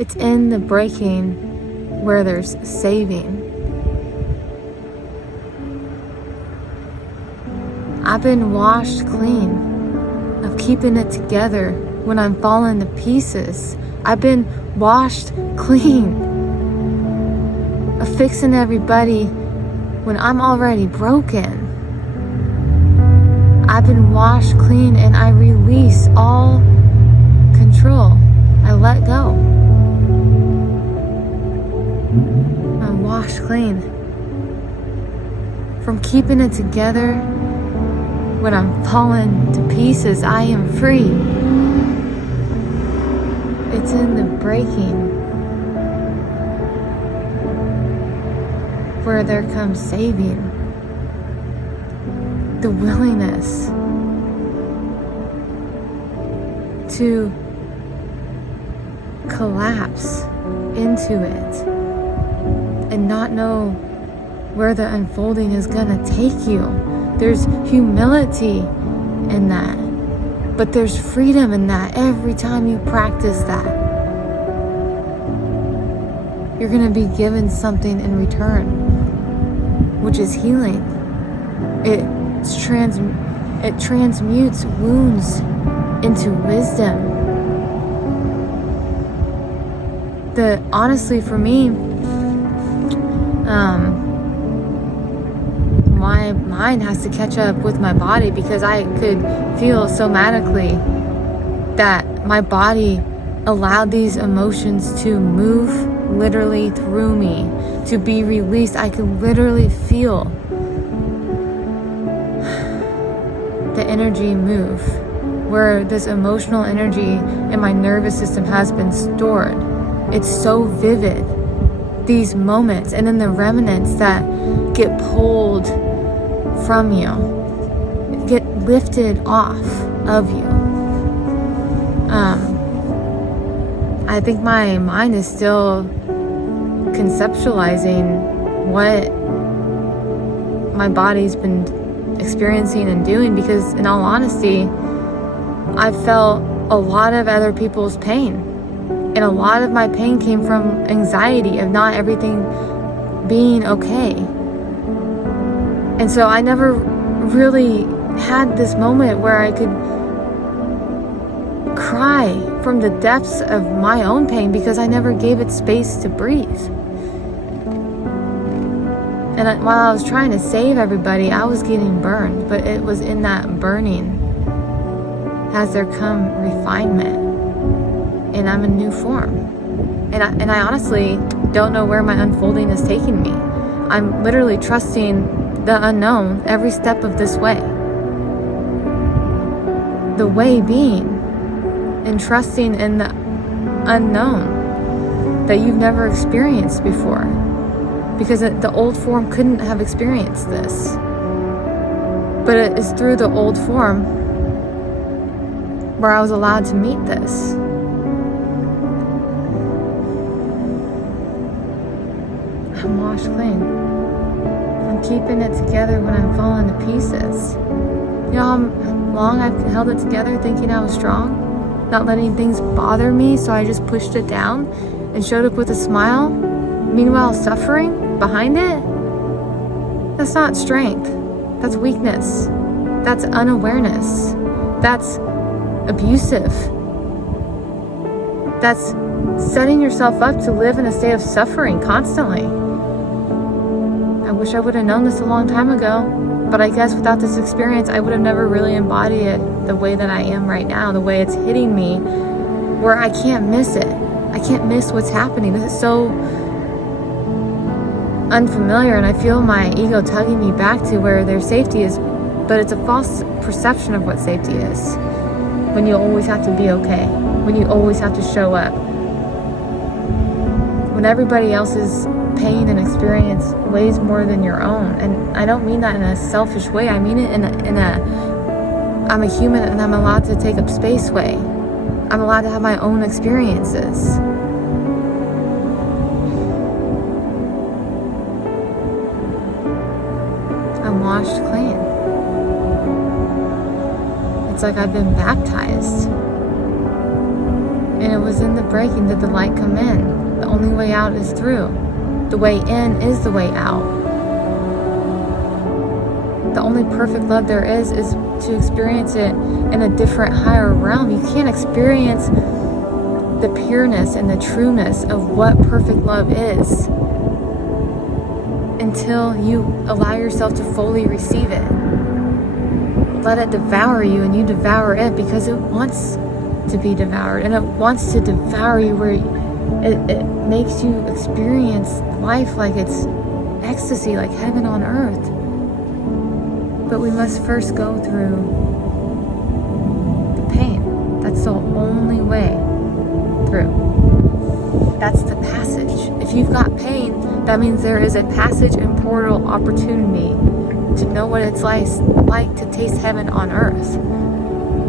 It's in the breaking where there's saving. I've been washed clean of keeping it together when I'm falling to pieces. I've been washed clean of fixing everybody when I'm already broken. I've been washed clean and I release all control. I let go. I'm washed clean from keeping it together when I'm falling to pieces. I am free. It's in the breaking where there comes saving. The willingness to collapse into it and not know where the unfolding is gonna take you. There's humility in that, but there's freedom in that. Every time you practice that, you're gonna be given something in return, which is healing. It transmutes wounds into wisdom. Honestly, for me, my mind has to catch up with my body, because I could feel somatically that my body allowed these emotions to move literally through me, to be released. I could literally feel the energy move, where this emotional energy in my nervous system has been stored. It's so vivid, these moments, and then the remnants that get pulled from you, get lifted off of you. I think my mind is still conceptualizing what my body's been experiencing and doing, because in all honesty, I've felt a lot of other people's pain, and a lot of my pain came from anxiety of not everything being okay. And so I never really had this moment where I could cry from the depths of my own pain, because I never gave it space to breathe. And while I was trying to save everybody, I was getting burned. But it was in that burning has there come refinement, and I'm a new form. And I honestly don't know where my unfolding is taking me. I'm literally trusting the unknown every step of this way. The way being, and trusting in the unknown that you've never experienced before, because the old form couldn't have experienced this. But it is through the old form where I was allowed to meet this. I'm washed clean. I'm keeping it together when I'm falling to pieces. You know how long I've held it together thinking I was strong? Not letting things bother me, so I just pushed it down and showed up with a smile. Meanwhile, suffering behind it? That's not strength. That's weakness. That's unawareness. That's abusive. That's setting yourself up to live in a state of suffering constantly. I wish I would have known this a long time ago, but I guess without this experience, I would have never really embodied it the way that I am right now, the way it's hitting me, where I can't miss it. I can't miss what's happening. This is so unfamiliar, and I feel my ego tugging me back to where their safety is, but it's a false perception of what safety is. When you always have to be okay, when you always have to show up, when everybody else's pain and experience weighs more than your own. And I don't mean that in a selfish way. I mean it in a I'm a human and I'm allowed to take up space way. I'm allowed to have my own experiences. I'm washed clean. It's like I've been baptized. And it was in the breaking that the light come in. The only way out is through. The way in is the way out. The only perfect love there is to experience it in a different, higher realm. You can't experience the pureness and the trueness of what perfect love is until you allow yourself to fully receive it. Let it devour you and you devour it, because it wants to be devoured, and it wants to devour you where it makes you experience life like it's ecstasy, like heaven on earth. But we must first go through the pain. That's the only way through. That's the passage. If you've got pain, that means there is a passage and portal opportunity to know what it's like to taste heaven on earth.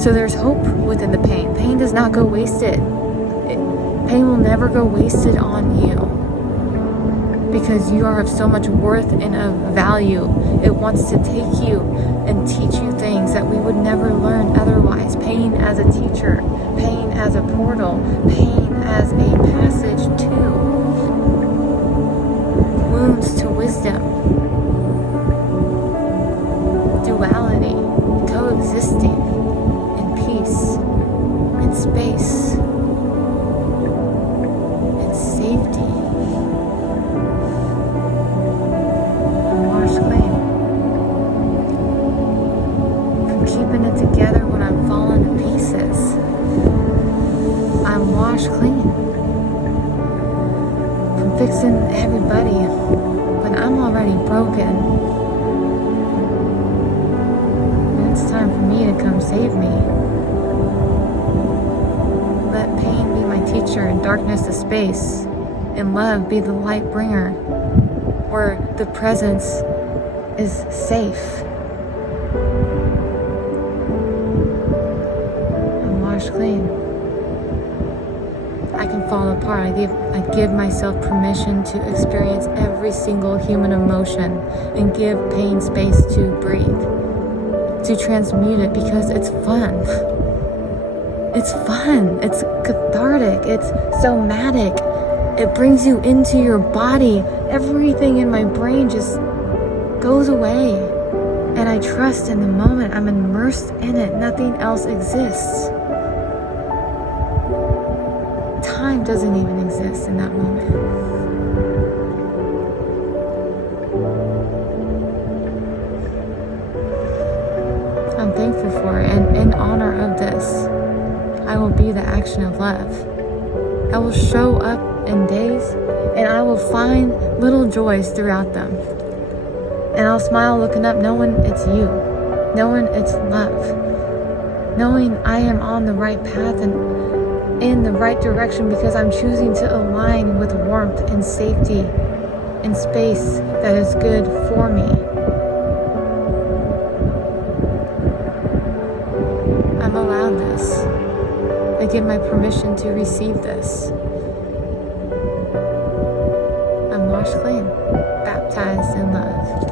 So there's hope within the pain. Pain does not go wasted. Pain will never go wasted on you, because you are of so much worth and of value. It wants to take you and teach you things that we would never learn otherwise. Pain as a teacher, pain as a portal, pain as a passage to wounds to wisdom, duality, coexisting in peace, in space, in safety. Keeping it together when I'm falling to pieces. I'm washed clean from fixing everybody when I'm already broken. And it's time for me to come save me. Let pain be my teacher and darkness a space, and love be the light bringer where the presence is safe. Clean. I can fall apart. I give myself permission to experience every single human emotion and give pain space to breathe, to transmute it, because it's fun. It's fun. It's cathartic. It's somatic. It brings you into your body. Everything in my brain just goes away, and I trust in the moment. I'm immersed in it. Nothing else exists. Time doesn't even exist in that moment. I'm thankful for it, and in honor of this, I will be the action of love. I will show up in days, and I will find little joys throughout them. And I'll smile looking up, knowing it's you, knowing it's love, knowing I am on the right path and in the right direction, because I'm choosing to align with warmth and safety and space that is good for me. I'm allowed this. I give my permission to receive this. I'm washed clean, baptized in love.